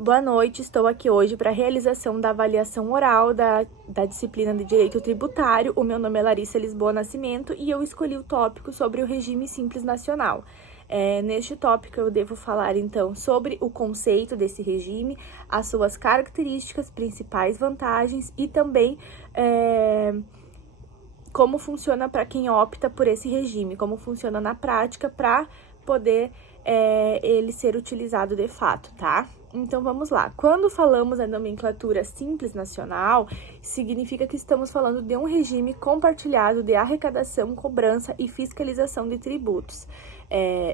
Boa noite, estou aqui hoje para a realização da avaliação oral da disciplina de Direito Tributário. O meu nome é Larissa Lisboa Nascimento e eu escolhi o tópico sobre o regime simples nacional. Neste tópico eu devo falar então sobre o conceito desse regime, as suas características, principais vantagens e também como funciona para quem opta por esse regime, como funciona na prática para poder ele ser utilizado de fato, tá? Então, vamos lá. Quando falamos da nomenclatura simples nacional, significa que estamos falando de um regime compartilhado de arrecadação, cobrança e fiscalização de tributos.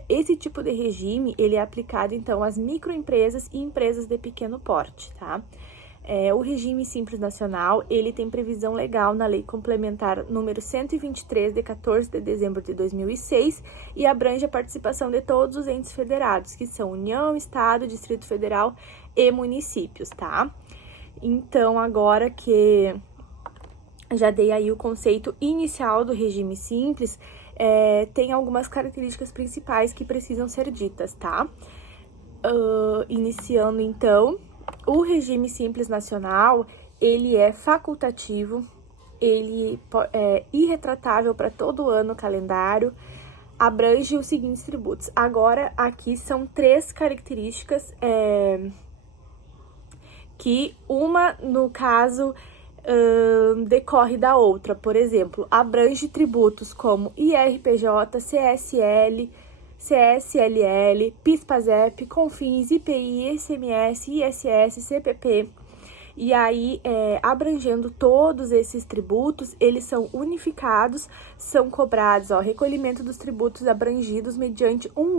Esse tipo de regime, ele é aplicado, então, às microempresas e empresas de pequeno porte, tá? O regime simples nacional, ele tem previsão legal na Lei Complementar número 123, de 14 de dezembro de 2006, e abrange a participação de todos os entes federados, que são União, Estado, Distrito Federal e municípios, tá? Então, agora que já dei aí o conceito inicial do regime simples, tem algumas características principais que precisam ser ditas, tá? Iniciando, então, o regime simples nacional, ele é facultativo, ele é irretratável para todo ano calendário, abrange os seguintes tributos. Agora, aqui são três características que uma, no caso, decorre da outra. Por exemplo, abrange tributos como IRPJ, CSL, CSLL, PIS/PASEP, CONFINS, IPI, ICMS, ISS, CPP. E aí, abrangendo todos esses tributos, eles são unificados, são cobrados, recolhimento dos tributos abrangidos mediante uma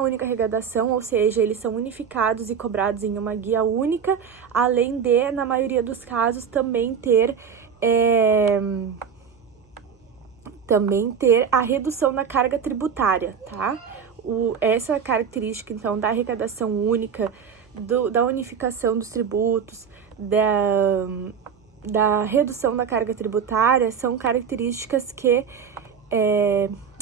única arrecadação, ou seja, eles são unificados e cobrados em uma guia única, além de, na maioria dos casos, também ter a redução na carga tributária, tá? Essa característica, então, da arrecadação única, da unificação dos tributos, da redução da carga tributária, são características que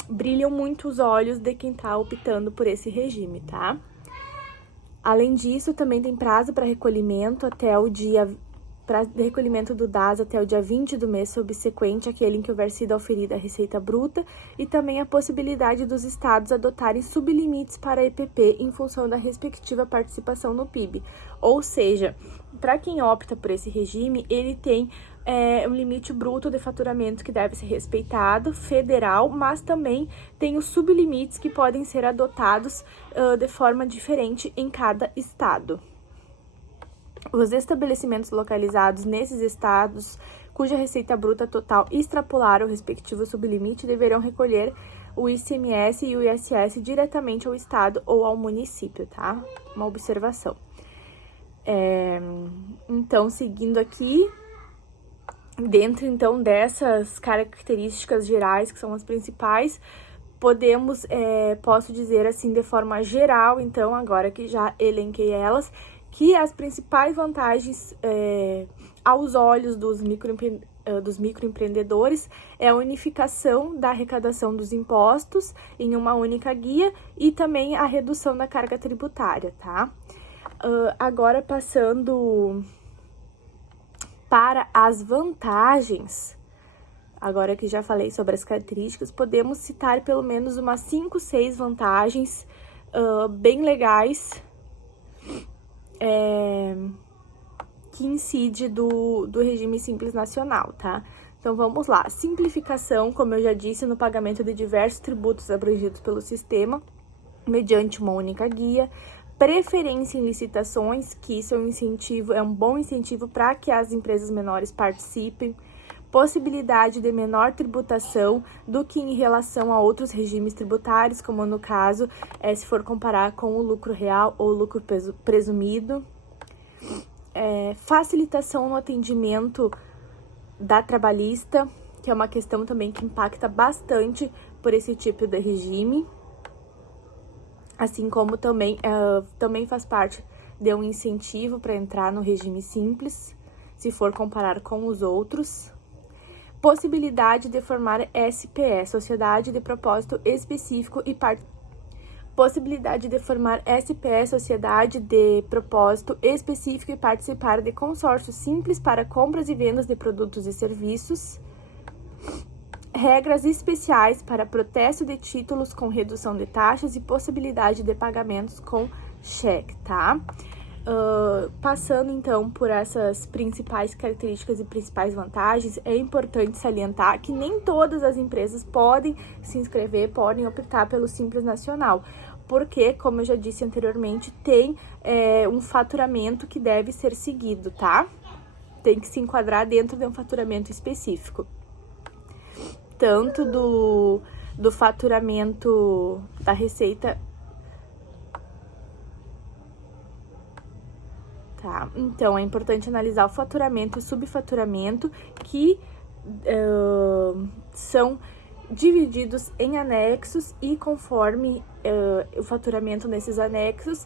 brilham muito os olhos de quem está optando por esse regime, tá? Além disso, também tem prazo para recolhimento recolhimento do DAS até o dia 20 do mês subsequente àquele em que houver sido oferida a receita bruta, e também a possibilidade dos estados adotarem sublimites para a EPP em função da respectiva participação no PIB. Ou seja, para quem opta por esse regime, ele tem um limite bruto de faturamento que deve ser respeitado, federal, mas também tem os sublimites que podem ser adotados de forma diferente em cada estado. Os estabelecimentos localizados nesses estados, cuja receita bruta total extrapolar o respectivo sublimite, deverão recolher o ICMS e o ISS diretamente ao estado ou ao município, tá? Uma observação. Então, seguindo aqui, dentro, então, dessas características gerais, que são as principais, posso dizer assim, de forma geral, então, agora que já elenquei elas, que as principais vantagens aos olhos dos microempreendedores é a unificação da arrecadação dos impostos em uma única guia e também a redução da carga tributária, tá? Agora, passando para as vantagens, agora que já falei sobre as características, podemos citar pelo menos umas 5, 6 vantagens bem legais que incide do regime simples nacional, tá? Então, vamos lá. Simplificação, como eu já disse, no pagamento de diversos tributos abrangidos pelo sistema, mediante uma única guia. Preferência em licitações, que isso é um bom incentivo para que as empresas menores participem. Possibilidade de menor tributação do que em relação a outros regimes tributários, como no caso, se for comparar com o lucro real ou lucro presumido. Facilitação no atendimento da trabalhista, que é uma questão também que impacta bastante por esse tipo de regime, assim como também faz parte de um incentivo para entrar no regime simples, se for comparar com os outros. Possibilidade de formar SPE, Sociedade de Propósito Específico, e possibilidade de formar SPE, Sociedade de Propósito Específico, e participar de consórcio simples para compras e vendas de produtos e serviços, regras especiais para protesto de títulos com redução de taxas e possibilidade de pagamentos com cheque, tá? Passando então por essas principais características e principais vantagens, é importante salientar que nem todas as empresas podem se inscrever, podem optar pelo Simples Nacional, porque, como eu já disse anteriormente, tem um faturamento que deve ser seguido, tá? Tem que se enquadrar dentro de um faturamento específico, tanto do faturamento da receita. Tá, então é importante analisar o faturamento e o subfaturamento, que são divididos em anexos, e conforme o faturamento nesses anexos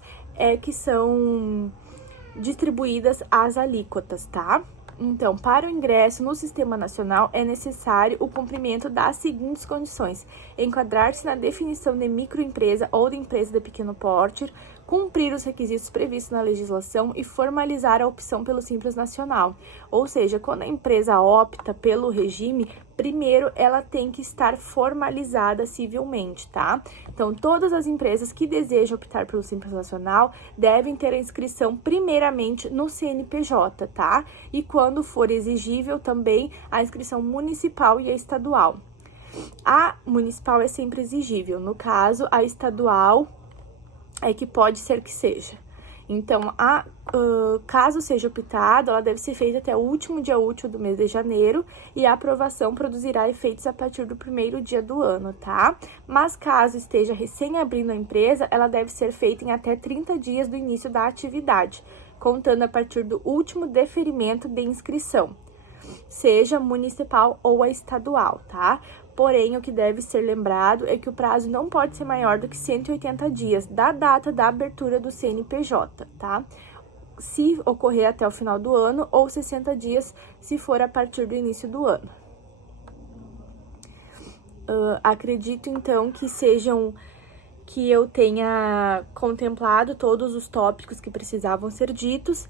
que são distribuídas as alíquotas, tá? Então, para o ingresso no Sistema Nacional, é necessário o cumprimento das seguintes condições: enquadrar-se na definição de microempresa ou de empresa de pequeno porte, cumprir os requisitos previstos na legislação e formalizar a opção pelo Simples Nacional. Ou seja, quando a empresa opta pelo regime, primeiro ela tem que estar formalizada civilmente, tá? Então, todas as empresas que desejam optar pelo Simples Nacional devem ter a inscrição primeiramente no CNPJ, tá? E quando for exigível também a inscrição municipal e a estadual. A municipal é sempre exigível, no caso, a estadual é que pode ser que seja. Então, caso seja optado, ela deve ser feita até o último dia útil do mês de janeiro, e a aprovação produzirá efeitos a partir do primeiro dia do ano, tá? Mas caso esteja recém abrindo a empresa, ela deve ser feita em até 30 dias do início da atividade, contando a partir do último deferimento de inscrição, seja municipal ou a estadual, tá? Porém, o que deve ser lembrado é que o prazo não pode ser maior do que 180 dias da data da abertura do CNPJ, tá? Se ocorrer até o final do ano, ou 60 dias se for a partir do início do ano. Acredito, então, que eu tenha contemplado todos os tópicos que precisavam ser ditos.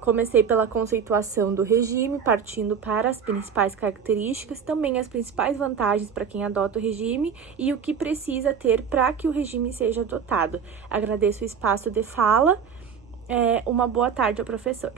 Comecei pela conceituação do regime, partindo para as principais características, também as principais vantagens para quem adota o regime e o que precisa ter para que o regime seja adotado. Agradeço o espaço de fala. Uma boa tarde ao professor.